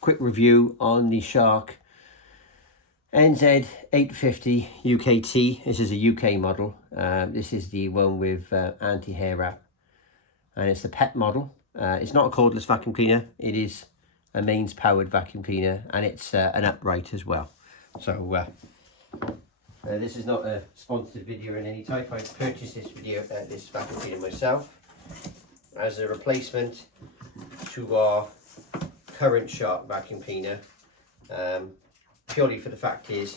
quick review on the Shark Nz850ukt. This is a UK model. This is the one with anti-hair wrap, and it's the pet model. It's not a cordless vacuum cleaner. It is a mains powered vacuum cleaner, and it's an upright as well. So this is not a sponsored video in any type. I purchased this vacuum cleaner myself as a replacement to our current Shark vacuum cleaner, purely for the fact is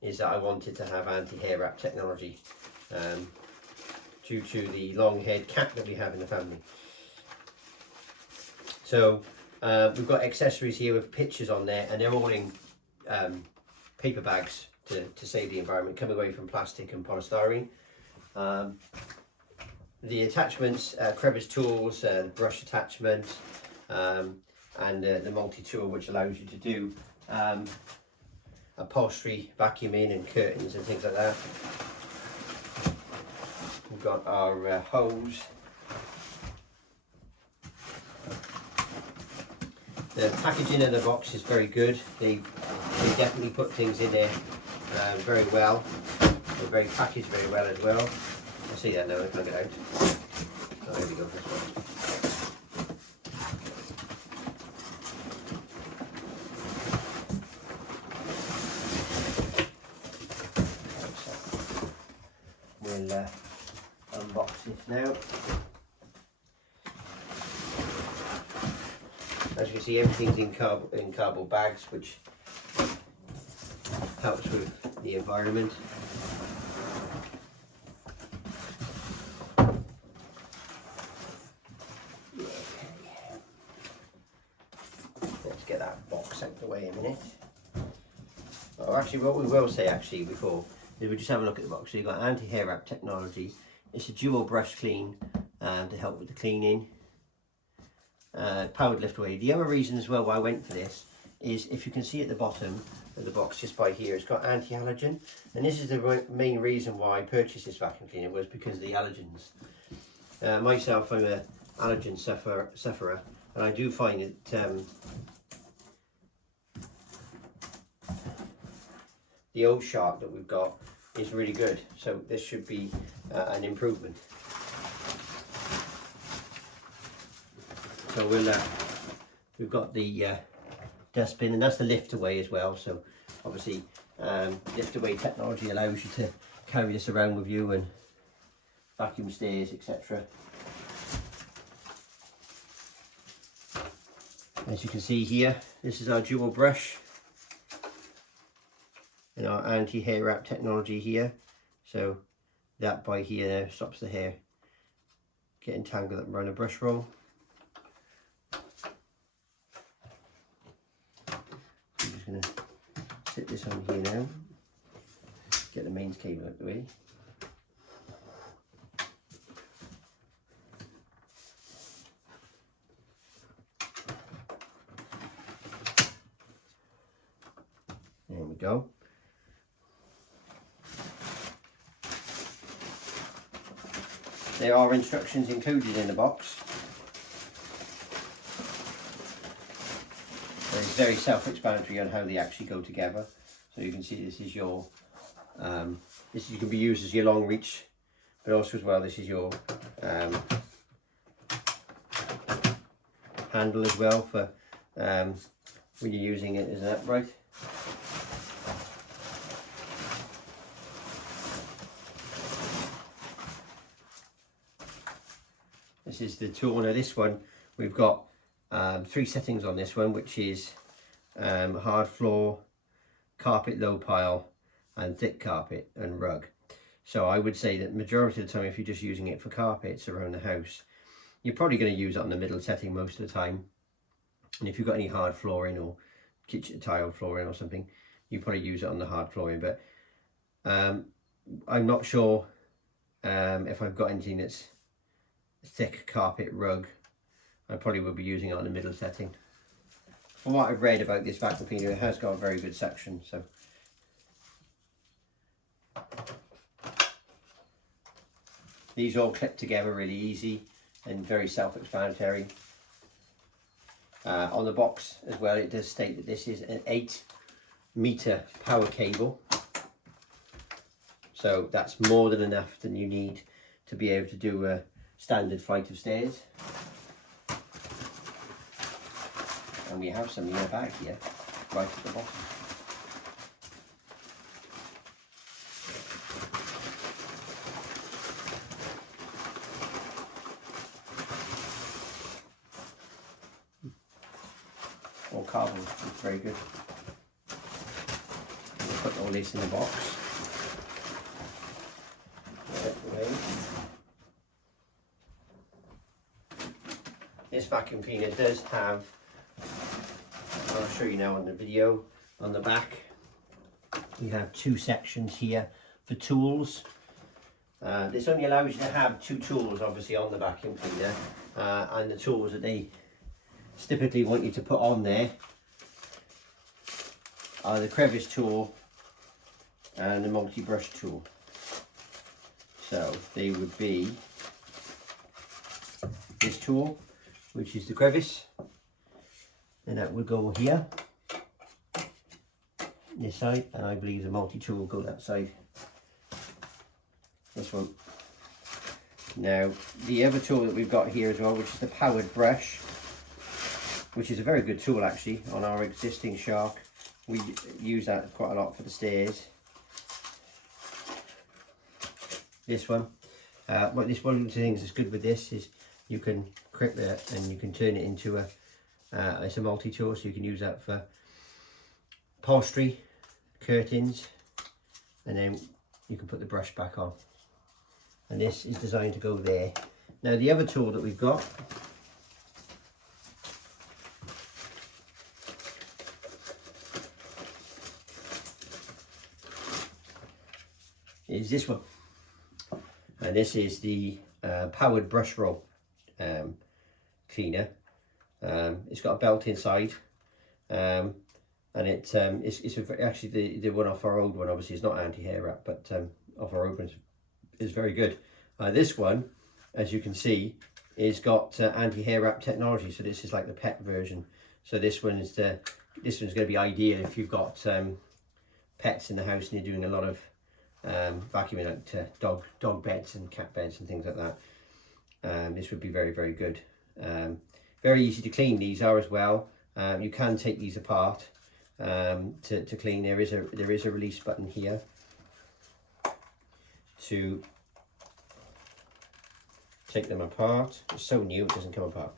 that I wanted to have anti-hair wrap technology due to the long-haired cat that we have in the family. So we've got accessories here with pictures on there, and they're all in paper bags to save the environment, coming away from plastic and polystyrene. The attachments, crevice tools, brush attachment, and the multi-tool, which allows you to do upholstery, vacuuming and curtains and things like that. We've got our hose. The packaging in the box is very good. They definitely put things in there very well. They're very packaged very well as well. I'll see that now if I get out. Oh, here we go, this one. We'll unbox this now. As you can see, everything's in cardboard bags, which helps with the environment. Let's get that box out of the way a minute. Oh, actually, what we will say before is we'll just have a look at the box. So you've got anti-hair wrap technology. It's a dual brush clean to help with the cleaning. Powered lift away. The other reason as well why I went for this is, if you can see at the bottom of the box just by here, it's got anti-allergen, and this is the main reason why I purchased this vacuum cleaner, was because of the allergens. Myself, I'm an allergen sufferer, and I do find that the old Shark that we've got is really good, so this should be an improvement. So we've got the dustbin, and that's the lift away as well. So obviously lift away technology allows you to carry this around with you and vacuum stairs, etc. As you can see here, this is our dual brush and our anti-hair wrap technology here. So that by here there stops the hair getting tangled up around a brush roll. I'm just going to sit this on here now, get the mains cable out of the way. There we go. There are instructions included in the box. It's very self-explanatory on how they actually go together. So you can see this is your, you can be used as your long reach, but also as well this is your handle as well for when you're using it as an upright. This is the tool. Now this one, we've got 3 settings on this one, which is hard floor, carpet low pile, and thick carpet and rug. So I would say that majority of the time, if you're just using it for carpets around the house, you're probably going to use it on the middle setting most of the time. And if you've got any hard flooring or kitchen tile flooring or something, you probably use it on the hard flooring. But I'm not sure if I've got anything that's thick carpet rug. I probably will be using it on the middle setting. From what I've read about this vacuum cleaner, it has got a very good section. So these all clip together really easy and very self-explanatory. On the box as well, it does state that this is an 8-meter power cable. So that's more than enough than you need to be able to do a standard flight of stairs. And we have some in our bag here, right at the bottom. All carbon, it's very good. We'll put all this in the box. This vacuum cleaner does have, I'll show you now on the video, on the back you have 2 sections here for tools. This only allows you to have 2 tools obviously on the vacuum cleaner, and the tools that they typically want you to put on there are the crevice tool and the multi-brush tool. So they would be this tool, which is the crevice, and that would go here, this side, and I believe the multi-tool will go that side, this one. Now the other tool that we've got here as well, which is the powered brush, which is a very good tool actually on our existing Shark. We use that quite a lot for the stairs. This one, one of the things that's good with this is you can clip it and you can turn it into a, it's a multi-tool, so you can use that for upholstery, curtains, and then you can put the brush back on. And this is designed to go there. Now the other tool that we've got is this one, and this is the powered brush roll cleaner. It's got a belt inside, and it's actually the one off our old one obviously is not anti-hair wrap, but off our old one is very good. This one, as you can see, is got anti-hair wrap technology, so this is like the pet version. So this one's going to be ideal if you've got pets in the house and you're doing a lot of vacuuming, like dog beds and cat beds and things like that. This would be very, very good. Very easy to clean these are as well. You can take these apart to clean. There is a release button here to take them apart. It's so new it doesn't come apart.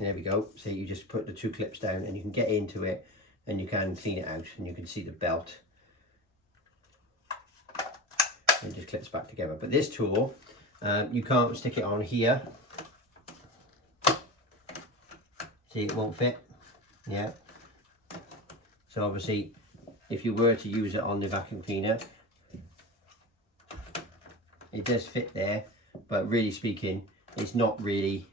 There we go. So you just put the 2 clips down and you can get into it and you can clean it out, and you can see the belt. It just clips back together. But this tool, you can't stick it on here. See, it won't fit. Yeah. So obviously, if you were to use it on the vacuum cleaner, it does fit there, but really speaking, it's not really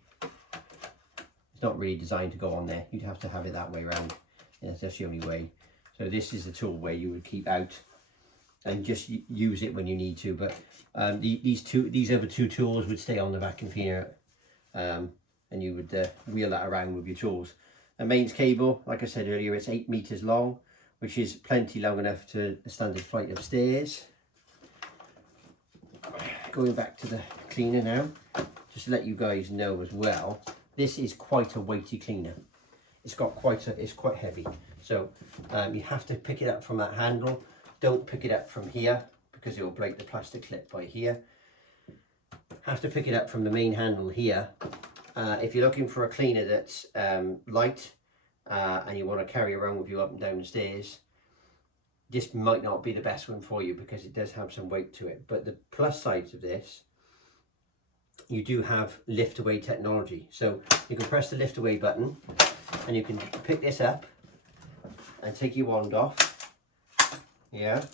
designed to go on there. You'd have to have it that way around. Yeah, that's the only way. So this is the tool where you would keep out and just use it when you need to. But these other 2 tools would stay on the vacuum cleaner, and you would wheel that around with your tools. The mains cable, like I said earlier, it's 8 meters long, which is plenty long enough to a standard flight of stairs. Going back to the cleaner now, just to let you guys know as well, this is quite a weighty cleaner. It's quite heavy, so you have to pick it up from that handle. Don't pick it up from here because it will break the plastic clip by here. Have to pick it up from the main handle here. If you're looking for a cleaner that's light and you want to carry around with you up and down the stairs, this might not be the best one for you because it does have some weight to it. But the plus sides of this, you do have lift away technology. So you can press the lift away button and you can pick this up and take your wand off. Yeah.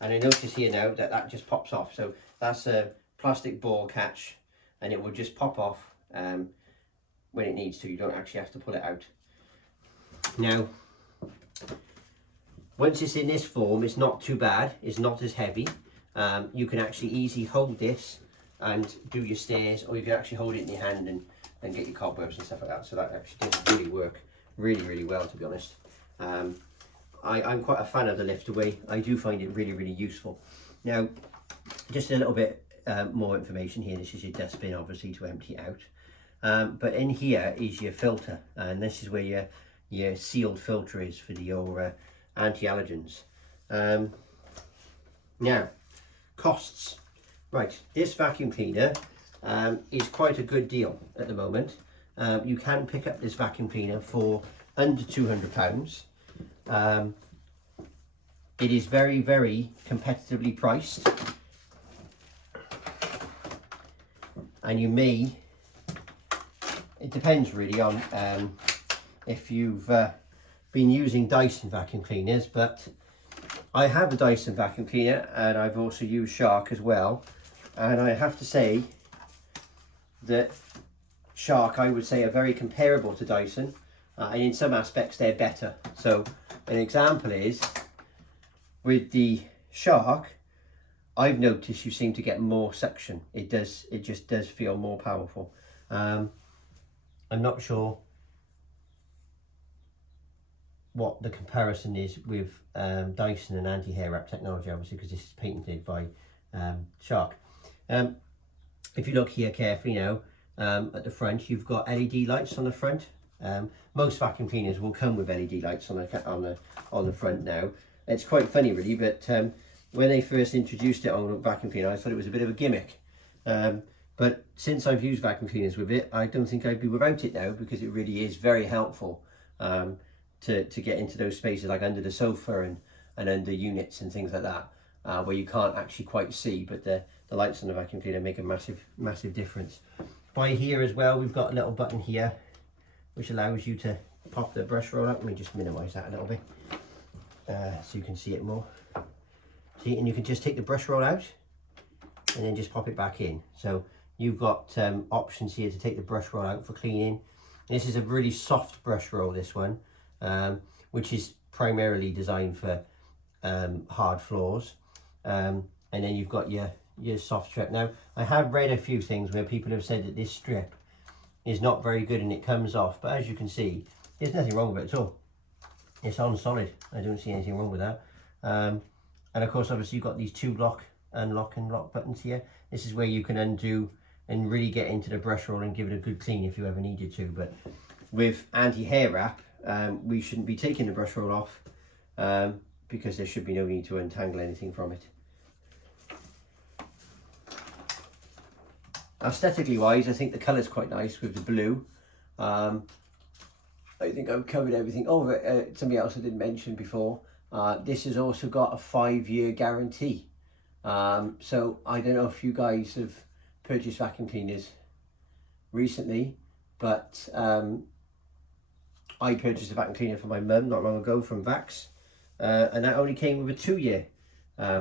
And I notice here now that that just pops off. So that's a plastic ball catch and it will just pop off when it needs to. You don't actually have to pull it out. Now, once it's in this form, it's not too bad. It's not as heavy. You can actually easily hold this and do your stairs, or you can actually hold it in your hand and get your cobwebs and stuff like that. So that actually does really work really well, to be honest. I'm quite a fan of the lift away. I do find it really useful. Now, just a little bit more information here. This is your dustbin, obviously, to empty out. But in here is your filter, and this is where your sealed filter is for your anti-allergens. Now, costs. Right, this vacuum cleaner is quite a good deal at the moment. You can pick up this vacuum cleaner for under £200. It is very competitively priced, and you may, it depends really on if you've been using Dyson vacuum cleaners, but I have a Dyson vacuum cleaner and I've also used Shark as well, and I have to say that Shark, I would say, are very comparable to Dyson, and in some aspects they're better. So an example is with the Shark, I've noticed you seem to get more suction. It just does feel more powerful. I'm not sure what the comparison is with Dyson and anti-hair wrap technology, obviously, because this is patented by Shark. If you look here carefully now, at the front, you've got LED lights on the front. Most vacuum cleaners will come with LED lights on the front now. It's quite funny really, but when they first introduced it on a vacuum cleaner, I thought it was a bit of a gimmick. But since I've used vacuum cleaners with it, I don't think I'd be without it now, because it really is very helpful to get into those spaces like under the sofa and under units and things like that, where you can't actually quite see, but the lights on the vacuum cleaner make a massive difference. By here as well, we've got a little button here which allows you to pop the brush roll out. Let me just minimize that a little bit so you can see it more. See, and you can just take the brush roll out and then just pop it back in. So you've got options here to take the brush roll out for cleaning. This is a really soft brush roll, this one, which is primarily designed for hard floors. And then you've got your soft strip. Now, I have read a few things where people have said that this strip is not very good and it comes off, but as you can see, there's nothing wrong with it at all. It's on solid. I don't see anything wrong with that. And of course, obviously, you've got these two unlock and lock buttons here. This is where you can undo and really get into the brush roll and give it a good clean if you ever needed to. But with anti-hair wrap, we shouldn't be taking the brush roll off because there should be no need to untangle anything from it. Aesthetically wise, I think the colour's quite nice with the blue. I think I've covered everything. Something else I didn't mention before. This has also got a 5-year guarantee. So I don't know if you guys have purchased vacuum cleaners recently, but I purchased a vacuum cleaner for my mum not long ago from Vax, and that only came with a 2-year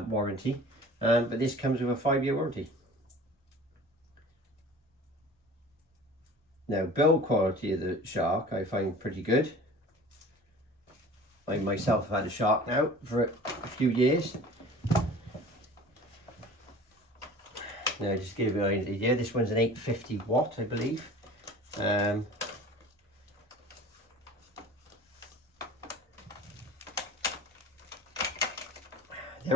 warranty, but this comes with a 5-year warranty. Now, build quality of the Shark I find pretty good. I myself have had a Shark now for a few years. Now, just to give you an idea, this one's an 850 watt, I believe. There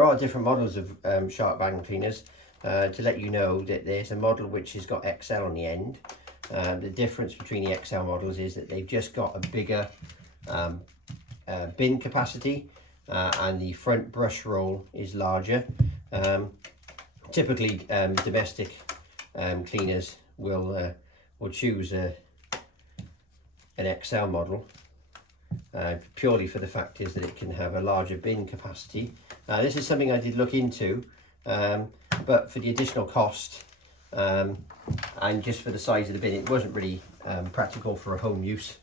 are different models of Shark vacuum cleaners. To let you know that there's a model which has got XL on the end. The difference between the XL models is that they've just got a bigger bin capacity, and the front brush roll is larger. Typically, domestic cleaners will choose an XL model purely for the fact is that it can have a larger bin capacity. This is something I did look into, but for the additional cost and just for the size of the bin, it wasn't really practical for a home use.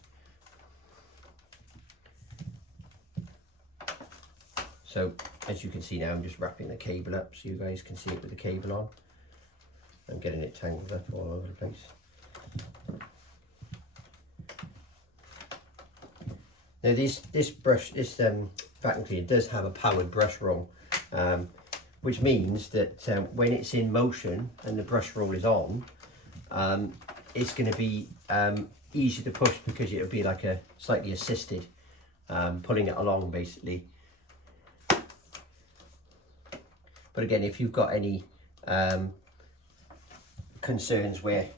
So as you can see now, I'm just wrapping the cable up so you guys can see it with the cable on. I'm getting it tangled up all over the place. Now this vacuum cleaner does have a powered brush roll, which means that when it's in motion and the brush roll is on, it's going to be easy to push because it'll be like a slightly assisted pulling it along basically. But again, if you've got any concerns where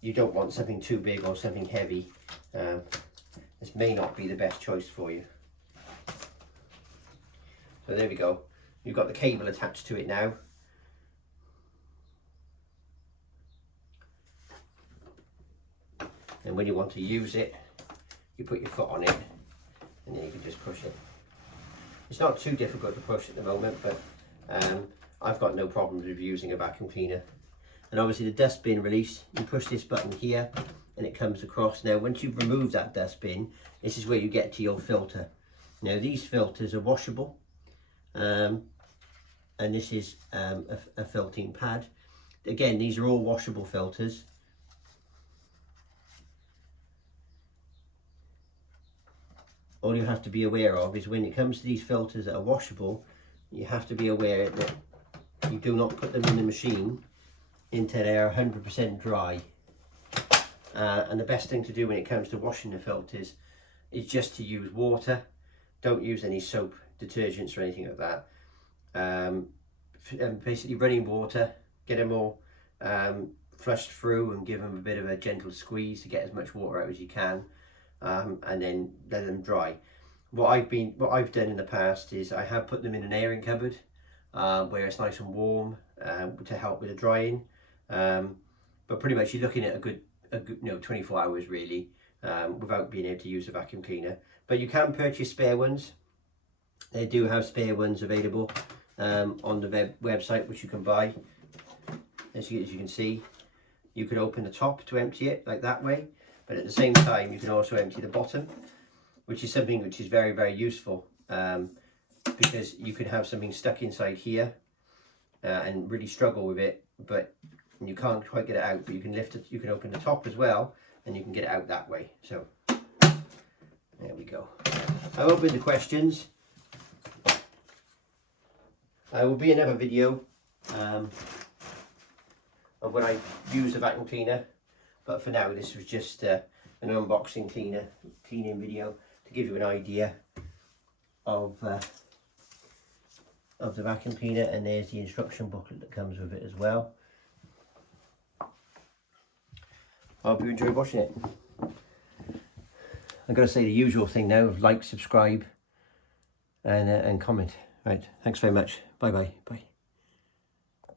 you don't want something too big or something heavy, this may not be the best choice for you. So there we go. You've got the cable attached to it now. And when you want to use it, you put your foot on it and then you can just push it. It's not too difficult to push at the moment, but I've got no problems with using a vacuum cleaner. And obviously the dustbin release, you push this button here and it comes across. Now once you've removed that dustbin, this is where you get to your filter. Now these filters are washable, and this is a filtering pad. Again, these are all washable filters. All you have to be aware of is when it comes to these filters that are washable, you have to be aware that you do not put them in the machine until they are 100% dry. And the best thing to do when it comes to washing the filters is just to use water. Don't use any soap, detergents or anything like that. And basically running water, get them all flushed through and give them a bit of a gentle squeeze to get as much water out as you can. And then let them dry. What I've done in the past is I have put them in an airing cupboard where it's nice and warm to help with the drying. But pretty much you're looking at a good 24 hours really without being able to use a vacuum cleaner. But you can purchase spare ones. They do have spare ones available on the website, which you can buy. As you can see, you can open the top to empty it like that way. But at the same time, you can also empty the bottom, which is something which is very, very useful because you can have something stuck inside here and really struggle with it, but you can't quite get it out. But you can lift it, you can open the top as well, and you can get it out that way. So there we go. I opened the questions. There will be another video of when I use a vacuum cleaner. But for now, this was just an unboxing cleaning video to give you an idea of the vacuum cleaner. And there's the instruction booklet that comes with it as well. I hope you enjoyed watching it. I'm going to say the usual thing now of like, subscribe, and comment. Right, thanks very much. Bye bye. Bye.